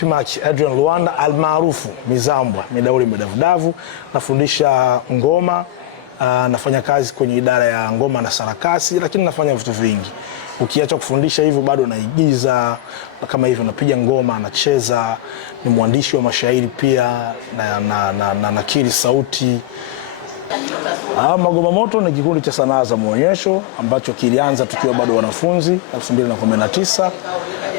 DP Match Adrian Luanda almaarufu Mizambwa Midauri Mdavudavu. Nafundisha ngoma, nafanya kazi kwenye idara ya ngoma na sarakasi, lakini nafanya vitu vingi. Ukiacha kufundisha hivyo bado naigiza kama hivyo, napiga ngoma, nacheza, ni mwandishi wa mashairi pia na nakiri sauti. Magoma Moto ni kikundi cha sanaa za maonyesho ambacho kilianza tukiwa bado wanafunzi 2019.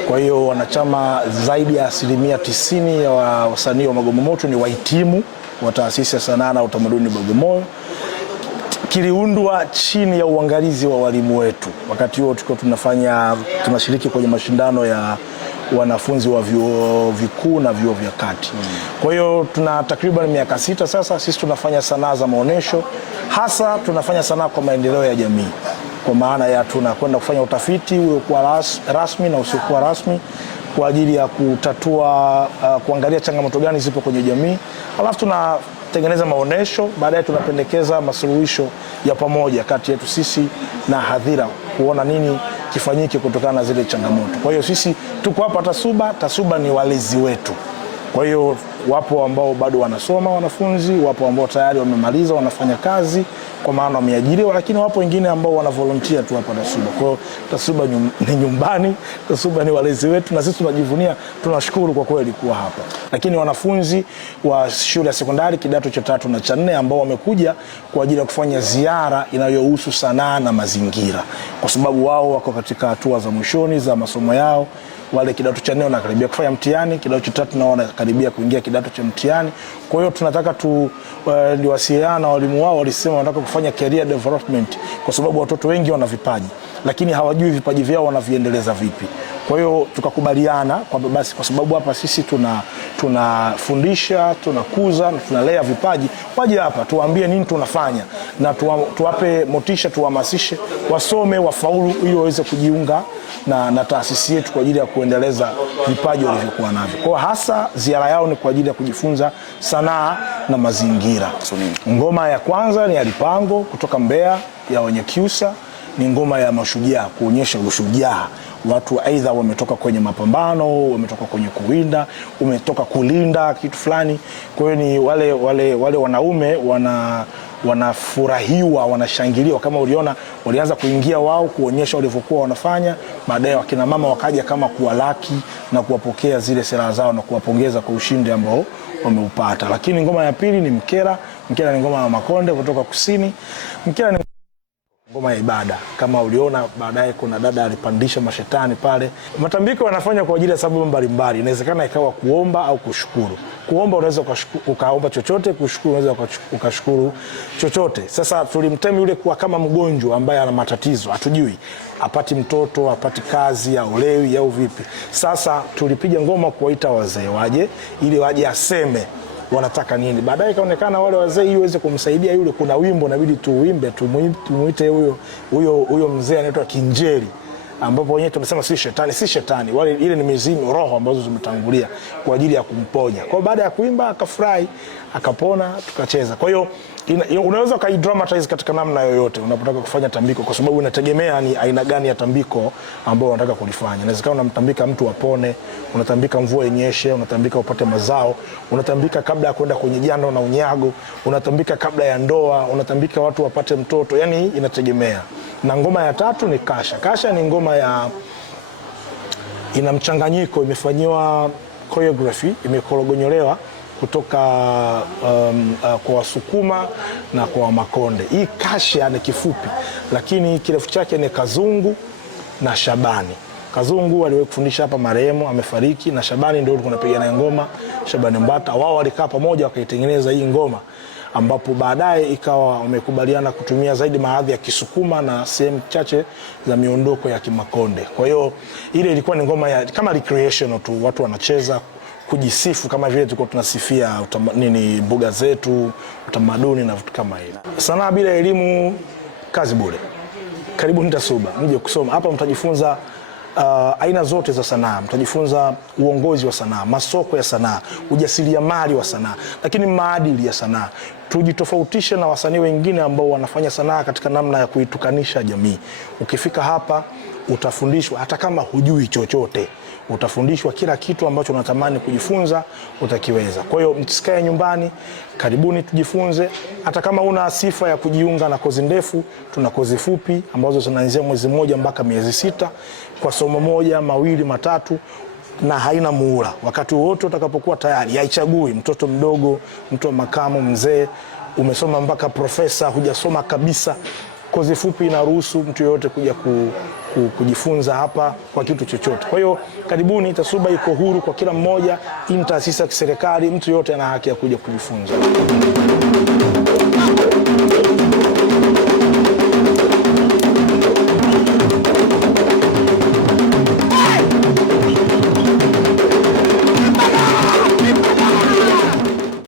Kwa hiyo wanachama zaidi ya 90% ya wasanii wa Magoma Moto ni wahitimu wa taasisi ya sanaa na utamaduni Bagamoyo. Kiliundwa chini ya uangalizi wa walimu wetu. Wakati huo tulikuwa tunashiriki kwenye mashindano ya wanafunzi wa vyuo vikuu na vyuo vya kati. Kwa hiyo tuna takriban miaka 6 sasa. Sisi tunafanya sanaa za maonyesho, hasa tunafanya sanaa kwa maendeleo ya jamii, kwa maana ya tunakwenda kufanya utafiti uliokuwa rasmi na usiokuwa rasmi kwa ajili ya kutatua kuangalia changamoto gani zipo kwenye jamii. Alafu tunatengeneza maonyesho, baadaye tunapendekeza masuluhisho ya pamoja kati yetu sisi na hadhira, kuona nini kifanyike kutokana na zile changamoto. Kwa hiyo sisi tuko hapa Tasuba ni walezi wetu. Kwa hiyo wapo ambao bado wanasoma wanafunzi, wapo ambao tayari wamemaliza wanafanya kazi kwa maana wameajiriwa, lakini wapo wengine ambao wana volunteer tu hapa Tasuba. Kwa hiyo Tasuba ni nyumbani, Tasuba ni walezi wetu, na sisi tunajivunia, tunashukuru kwa kweli kuwa hapa. Lakini wanafunzi wa shule ya sekondari kidato cha 3 na cha 4 ambao wamekuja kwa ajili ya kufanya ziara inayohusu sanaa na mazingira, kwa sababu wao wako katika hatua za mwishoni za masomo yao. Wale kidato cha 4 wanakaribia kufanya mtihani, kidato cha 3 nao wanakaribia kuingia kidato cha mtihani. Kwa hiyo tunataka niwasiliana na walimu wao, walisema wanataka kufanya career development, kwa sababu watoto wengi wana vipaji lakini hawajui vipaji vyao wanaviendeleza vipi. Kwa hiyo tukakubaliana kwamba basi, kwa sababu hapa sisi tunafundisha, tunakuza na tunalea vipaji, waje hapa tuwaambie nini tunafanya na tuwape motisha, tuhamasishe wasome, wafaulu, ili waweze kujiunga na taasisi yetu kwa ajili ya kuendeleza vipaji walivyokuwa navyo. Kwa hasa ziara yao ni kwa ajili ya kujifunza sanaa na mazingira. Ngoma ya kwanza ni Alipango kutoka Mbeya ya Wanyakyusa. Ni ngoma ya mashujaa, kuonyesha ushujaa. Watu aidha wametoka kwenye mapambano, wametoka kwenye kuwinda, umetoka kulinda kitu fulani. Kwa hiyo ni wale wanaume wanafurahiwa, wanashangiliwa. Kama uliona walianza kuingia wao kuonyesha walivyokuwa wanafanya, baadaye wakina mama wakaja kama kuwalaki na kuwapokea zile silaha zao na kuwapongeza kwa ushindi ambao wameupata. Lakini ngoma ya pili ni Mkera. Mkera ni ngoma ya Makonde kutoka kusini. Mkera ni ngoma ya ibada. Kama uliona baadaye kuna dada alipandisha mashetani pale. Matambiko wanafanya kwa ajili ya sababu mbalimbali. Inawezekana ikawa kuomba au kushukuru. Kuomba unaweza ukaomba chochote, kushukuru unaweza ukashukuru chochote. Sasa tulimtemi yule kuwa kama mgonjwa ambaye ana matatizo, hatujui apati mtoto, apati kazi, aolewi au vipi. Sasa tulipiga ngoma kuwaita wazee waje ili waje aseme wanataka nini. Baadaye ikaonekana wale wazee ili waweze kumsaidia yule, kuna wimbo inabidi tuuimbe, tumuite huyo mzee anaitwa Kinjeri, ambapo wenyewe tunasema si shetani, wale ile ni mizimu, roho ambazo zimetangulia kwa ajili ya kumponya. Kwa baada ya kuimba akafurahi, akapona, tukacheza. Kwa hiyo unaweza kaidramatize katika namna yoyote unapotaka kufanya tambiko, kwa sababu inategemea ni aina gani ya tambiko ambao unataka kulifanya. Inawezekana unamtambika mtu apone, unatambika mvua inyeshe, unatambika upate mazao, unatambika kabla ya kwenda kwenye jando na unyago, unatambika kabla ya ndoa, unatambika watu wapate mtoto. Yani inategemea. Na ngoma ya tatu ni Kasha. Kasha ni ngoma ina mchanganyiko, imefanyiwa choreography, imekorogonyolewa kutoka kwa Wasukuma na kwa Makonde. Hii Kasha ni kifupi, lakini kirefu chake ni Kazungu na Shabani. Kazungu aliwahi kufundisha hapa, marehemu amefariki, na Shabani ndio tunapiga naye ngoma, Shabani Mbata. Wao walikaa pamoja wakaitengeneza hii ngoma, ambapo baadaye ikawa wamekubaliana kutumia zaidi maadhi ya Kisukuma na sehemu chache za miondoko ya Kimakonde. Kwa hiyo ile ilikuwa ni ngoma kama recreational tu, watu wanacheza kujisifu kama vile tulikuwa tunasifia mbuga zetu, utamaduni na vitu kama hivyo. Sanaa bila elimu kazi bure. Karibuni Tasuba, mje kusoma. Hapa mtajifunza aina zote za sanaa, mtajifunza uongozi wa sanaa, masoko ya sanaa, ujasiriamali wa sanaa, lakini maadili ya sanaa. Tujitofautishe na wasanii wengine ambao wanafanya sanaa katika namna ya kuitukanisha jamii. Ukifika hapa utafundishwa hata kama hujui chochote. Utafundishwa kila kitu ambacho unatamani kujifunza utakiweza. Kwa hiyo msikae nyumbani, karibuni tujifunze. Hata kama una sifa ya kujiunga na kozi ndefu, tuna kozi fupi ambazo zinaanzia mwezi mmoja mpaka miezi 6 kwa somo moja, mawili, matatu, na haina muhula. Wakati wote utakapokuwa tayari, haichagui mtoto mdogo, mtu wa makamu, mzee, umesoma mpaka profesa, hujasoma kabisa. Kozi fupi inaruhusu mtu yoyote kuja kujifunza hapa kwa kitu chochote. Kwa hiyo karibuni, TASUBA iko huru kwa kila mmoja. Hii ni taasisi ya kiserikali, mtu yoyote ana haki ya kuja kujifunza.